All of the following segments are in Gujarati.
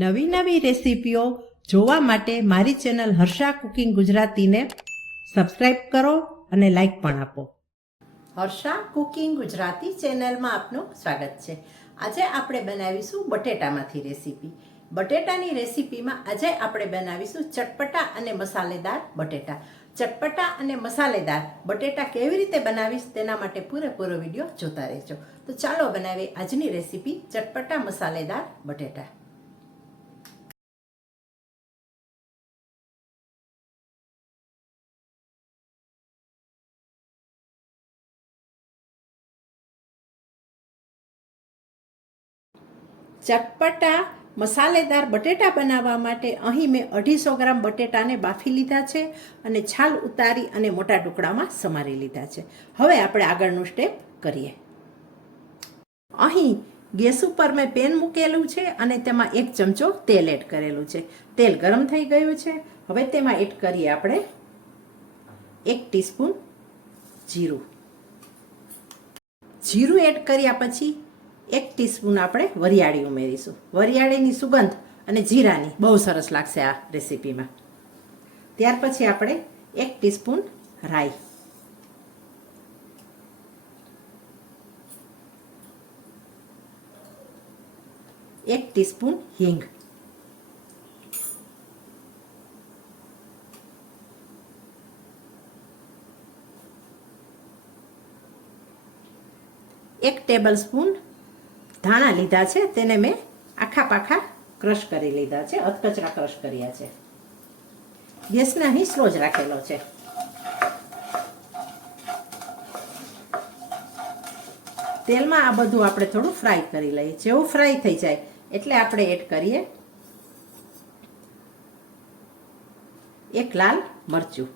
નવી નવી રેસીપીઓ જોવા માટે મારી ચેનલ હર્ષા કુકિંગ ગુજરાતીને સબસ્ક્રાઈબ કરો અને લાઈક પણ આપો. હર્ષા કુકિંગ ગુજરાતી ચેનલમાં આપનું સ્વાગત છે. આજે આપણે બનાવીશું બટેટામાંથી રેસીપી. બટેટાની રેસીપીમાં આજે આપણે બનાવીશું ચટપટા અને મસાલેદાર બટેટા. ચટપટા અને મસાલેદાર બટેટા કેવી રીતે બનાવીશ તેના માટે પૂરેપૂરો વીડિયો જોતા રહેજો. તો ચાલો બનાવીએ આજની રેસીપી ચટપટા મસાલેદાર બટેટા. ચટપટા, મસાલેદાર બટેટા બનાવવા માટે અહીં મેં અઢીસો ગ્રામ બટેટાને બાફી લીધા છે અને છાલ ઉતારી અને મોટા ટુકડામાં સમારી લીધા છે. હવે આપણે આગળનું સ્ટેપ કરીએ. અહીં ગેસ ઉપર મેં પેન મૂકેલું છે અને તેમાં એક ચમચો તેલ એડ કરેલું છે. તેલ ગરમ થઈ ગયું છે. હવે તેમાં એડ કરીએ આપણે એક ટીસ્પૂન જીરું. જીરું એડ કર્યા પછી એક ટીસ્પૂન આપણે વરિયાળી ઉમેરીશું. વરિયાળીની સુગંધ અને જીરાની બહુ સરસ લાગશે આ રેસીપીમાં. ત્યાર પછી આપણે એક ટીસ્પૂન રાઈ. એક ટીસ્પૂન હિંગ. એક ટેબલ સ્પૂન ધાણા લીધા છે, તેને મેં આખા પાખા ક્રશ કરી લીધા છે, અધકચરા ક્રશ કર્યા છે. ગેસને અહીં સ્લો જ રાખેલો છે. તેલમાં આ બધું આપણે થોડું ફ્રાય કરી લઈએ. જેવું ફ્રાય થઈ જાય એટલે આપણે એડ કરીએ એક લાલ મરચું.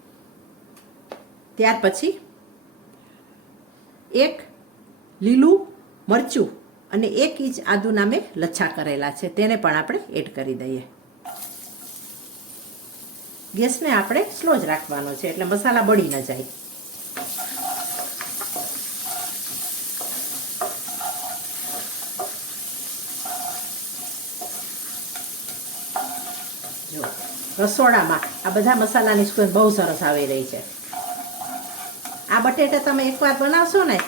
ત્યાર પછી એક લીલું મરચું. અને એક ઇંચ આદુના મેં લચ્છા કરેલા છે. તેને પણ આપણે એડ કરી દઈએ. ગેસને આપણે સ્લો જ રાખવાનો છે, એટલે મસાલા બળી ન જાય. જો, રસોડામાં આ બધા મસાલાની સ્કૂલ બહુ સરસ આવી રહી છે. આ બટેટા તમે એકવાર બનાવશો ને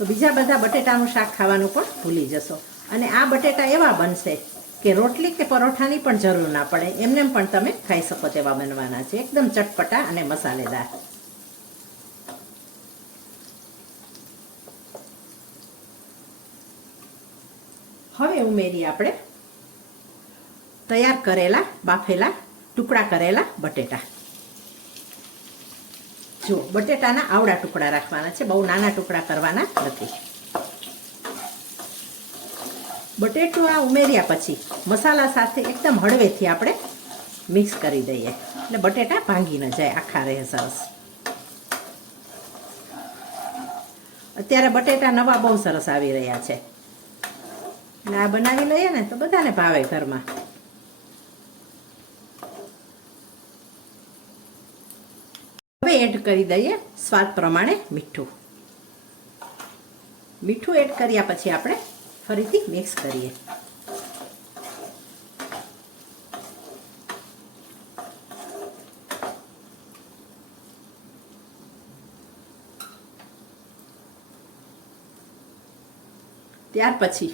તો બીજા બધા બટેટાનું શાક ખાવાનું પણ ભૂલી જશો. અને આ બટેટા એવા બનશે કે રોટલી કે પરોઠાની પણ જરૂર ના પડે. એમને પણ તમે ખાઈ શકો તેવા બનવાના છે. એકદમ ચટપટા અને મસાલેદાર. હવે ઉમેરી આપણે તૈયાર કરેલા બાફેલા ટુકડા કરેલા બટેટા. જો, બટેટાના આવડા ટુકડા રાખવાના છે, બહુ નાના ટુકડા કરવાના નથી. બટેટા ઉમેર્યા પછી મસાલા સાથે એકદમ હળવેથી આપણે મિક્સ કરી દઈએ. એટલે બટેટા ભાંગી ન જાય, આખા રહે સરસ. અત્યારે બટેટા નવા બહુ સરસ આવી રહ્યા છે. એટલે આ બનાવી લઈએ ને તો બધાને ભાવે ઘરમાં. હવે એડ કરી દઈએ સ્વાદ પ્રમાણે મીઠું. મીઠું એડ કર્યા પછી આપણે ફરીથી મિક્સ કરીએ. ત્યાર પછી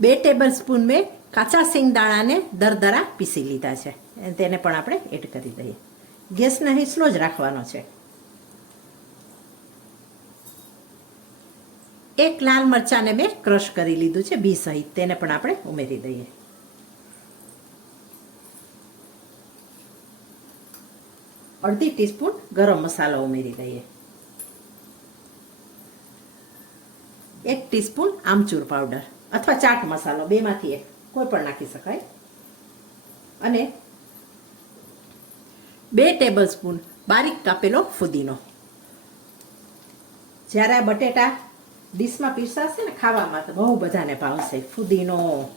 બે ટેબલ સ્પૂન મેં કાચા સિંગદાણાને દરદરા પીસી લીધા છે. તેને પણ આપણે એડ કરી દઈએ. ગેસને અહીં સ્લો જ રાખવાનો છે. એક લાલ મરચાંને મેં ક્રશ કરી લીધું છે બી સહિત, તેને પણ આપણે ઉમેરી દઈએ. અડધી ટીસ્પૂન ગરમ મસાલો ઉમેરી દઈએ. એક ટીસ્પૂન આમચૂર પાવડર અથવા ચાટ મસાલો, બેમાંથી એક, કોઈ પણ નાખી શકાય. અને બે ટેબલ સ્પૂન બારીક કાપેલો ફુદીનો. જ્યારે આ બટેટા ડીશમાં પીરસાશે ને ખાવામાં, તો બહુ બધાને ભાવશે. ફુદીનો,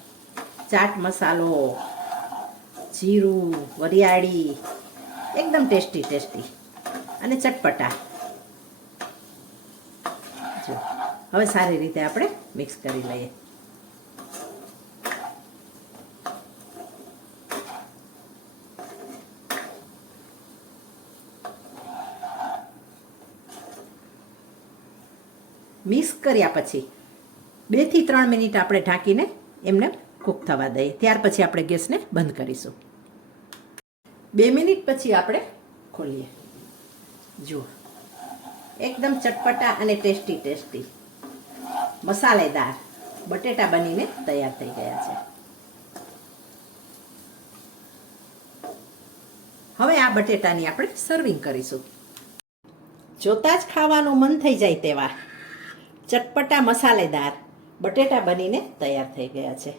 ચાટ મસાલો, જીરું, વરિયાળી, એકદમ ટેસ્ટી ટેસ્ટી. અને ચટપટા. જો, હવે સારી રીતે આપણે મિક્સ કરી લઈએ. મિક્સ કર્યા પછી બેથી ત્રણ મિનિટ આપણે ઢાંકીને એમને કૂક થવા દઈએ. ત્યાર પછી આપણે ગેસને બંધ કરીશું. બે મિનિટ પછી આપણે ખોલીએ. જુઓ. એકદમ ચટપટા અને ટેસ્ટી ટેસ્ટી. મસાલેદાર. બટેટા બનીને તૈયાર થઈ ગયા છે. હવે આ બટેટાની આપણે સર્વિંગ કરીશું. જોતા જ ખાવાનું મન થઈ જાય તેવા. ચટપટા મસાલેદાર બટેટા બનીને તૈયાર થઈ ગયા છે.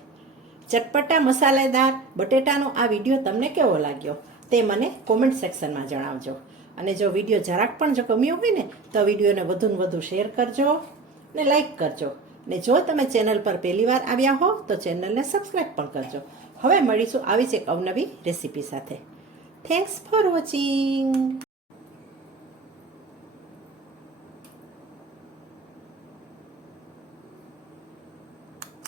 ચટપટા મસાલેદાર બટેટાનો આ વીડિયો તમને કેવો લાગ્યો તે મને કોમેન્ટ સેક્શનમાં જણાવજો. અને જો વીડિયો જરાક પણ જો ગમ્યો હોય ને, તો વિડીયોને વધુને વધુ શેર કરજો ને લાઈક કરજો. ને જો તમે ચેનલ પર પહેલી વાર આવ્યા હો, તો ચેનલને સબસ્ક્રાઈબ પણ કરજો. હવે મળીશું આવી જ એક અવનવી રેસીપી સાથે. Thanks for watching